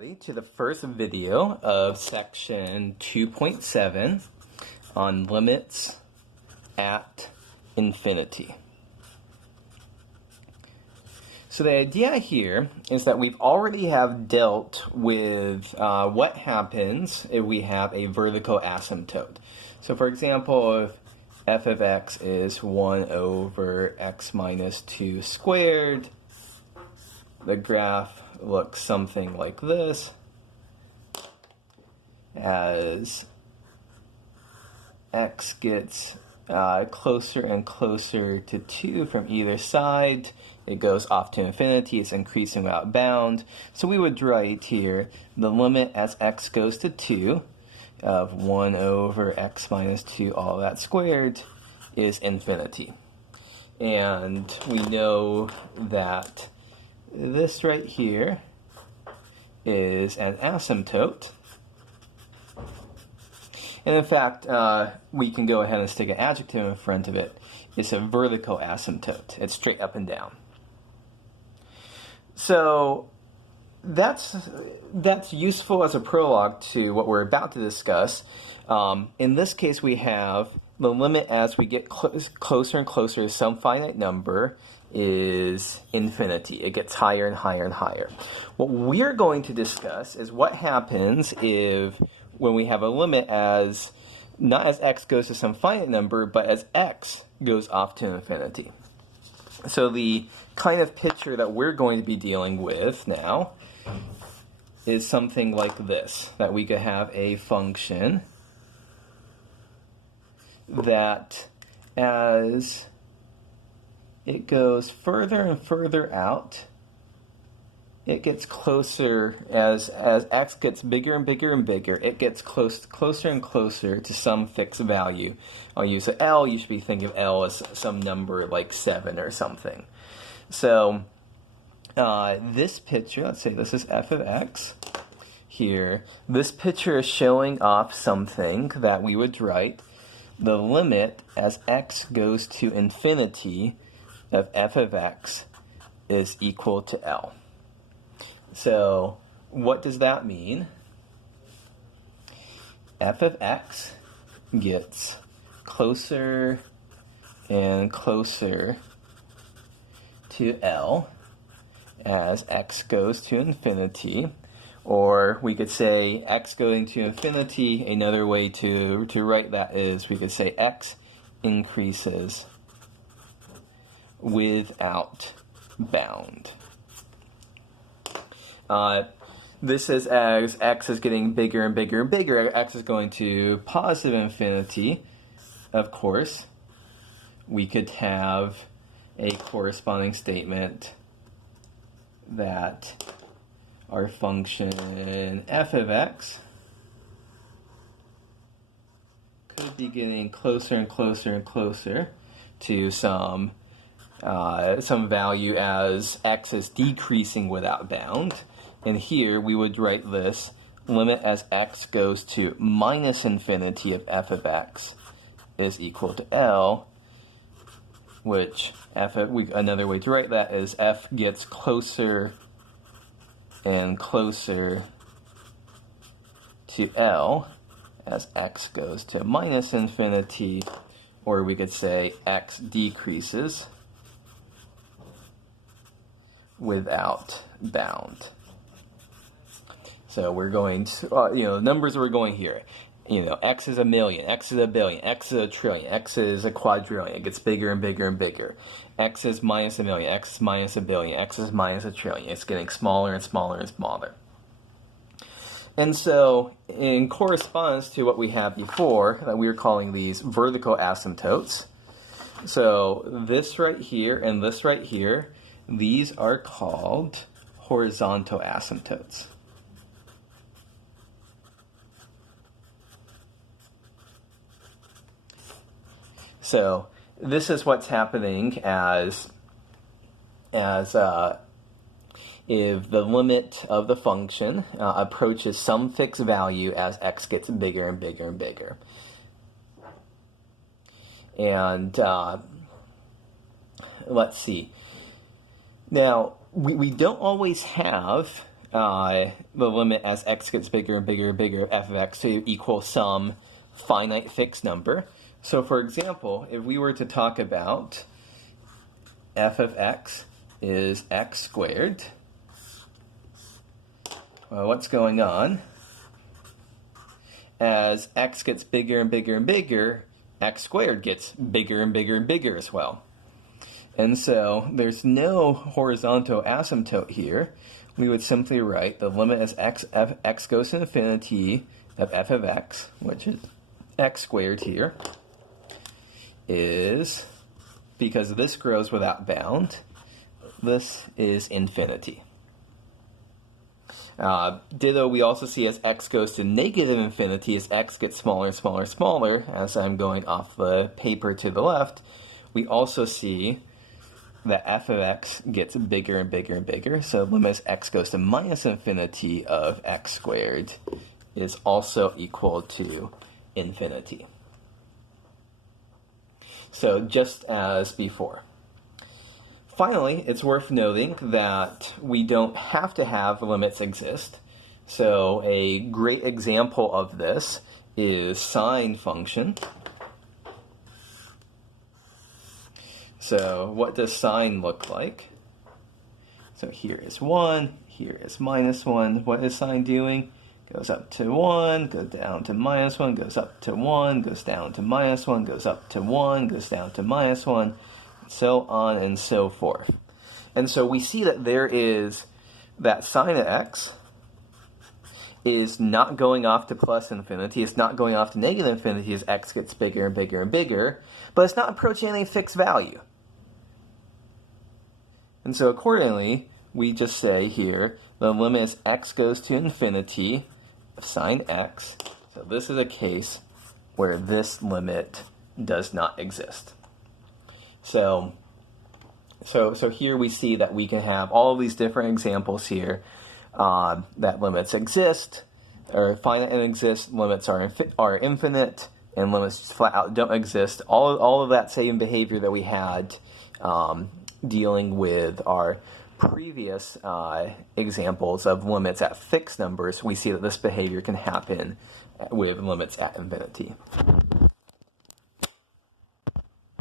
everybody to the first video of section 2.7 on limits at infinity. So the idea here is that we've already have dealt with what happens if we have a vertical asymptote. So for example, if f of x is 1 over x minus 2 squared, the graph looks something like this, as x gets closer and closer to 2 from either side. It goes off to infinity, it's increasing without bound. So we would write here the limit as x goes to 2 of 1 over x minus 2, all that squared, is infinity. And we know that this right here is an asymptote. And in fact, we can go ahead and stick an adjective in front of it. It's a vertical asymptote. It's straight up and down. So that's useful as a prologue to what we're about to discuss. In this case, we have the limit as we get closer and closer to some finite number is infinity. It gets higher and higher and higher. What we're going to discuss is what happens when we have a limit as, not as x goes to some finite number, but as x goes off to infinity. So the kind of picture that we're going to be dealing with now is something like this, that we could have a function that as it goes further and further out, it gets closer as x gets bigger and bigger and bigger. It gets closer and closer to some fixed value. I'll use an L. You should be thinking of L as some number like 7 or something. So this picture, let's say this is f of x here. This picture is showing off something that we would write the limit as x goes to infinity of f of x is equal to L. So what does that mean? F of x gets closer and closer to L as x goes to infinity. Or we could say x going to infinity. Another way to write that is we could say x increases without bound. This is as x is getting bigger and bigger and bigger. X is going to positive infinity. Of course, we could have a corresponding statement that our function f of x could be getting closer and closer and closer to some value as x is decreasing without bound. And here we would write this limit as x goes to minus infinity of f of x is equal to L, which another way to write that is f gets closer and closer to L as x goes to minus infinity, or we could say x decreases without bound. So we're going to, the numbers we're going here. X is a million, x is a billion, x is a trillion, x is a quadrillion. It gets bigger and bigger and bigger. X is minus a million, x is minus a billion, x is minus a trillion. It's getting smaller and smaller and smaller. And so in correspondence to what we had before, that we were calling these vertical asymptotes, so this right here and this right here, these are called horizontal asymptotes. So this is what's happening as if the limit of the function approaches some fixed value as x gets bigger and bigger and bigger. And let's see. Now, we don't always have the limit as x gets bigger and bigger and bigger of f of x to equal some finite fixed number. So for example, if we were to talk about f of x is x squared, well, what's going on? As x gets bigger and bigger and bigger, x squared gets bigger and bigger and bigger as well. And so there's no horizontal asymptote here. We would simply write the limit as x goes to infinity of f of x, which is x squared here, is, because this grows without bound, this is infinity. Ditto, we also see as x goes to negative infinity, as x gets smaller and smaller and smaller, as I'm going off the paper to the left, we also see that f of x gets bigger and bigger and bigger. So limit as x goes to minus infinity of x squared is also equal to infinity. So just as before. Finally, it's worth noting that we don't have to have limits exist. So a great example of this is sine function. So what does sine look like? So here is 1, here is minus 1. What is sine doing? Goes up to 1, goes down to minus 1, goes up to 1, goes down to minus 1, goes up to 1, goes down to minus 1, so on and so forth. And so we see that there is that sine of x is not going off to plus infinity, it's not going off to negative infinity as x gets bigger and bigger and bigger, but it's not approaching any fixed value. And so accordingly, we just say here, the limit as x goes to infinity of sine x. So this is a case where this limit does not exist. So here we see that we can have all of these different examples here that limits exist, or finite and exist, limits are infinite, and limits just flat out don't exist. All of that same behavior that we had dealing with our previous examples of limits at fixed numbers, we see that this behavior can happen with limits at infinity.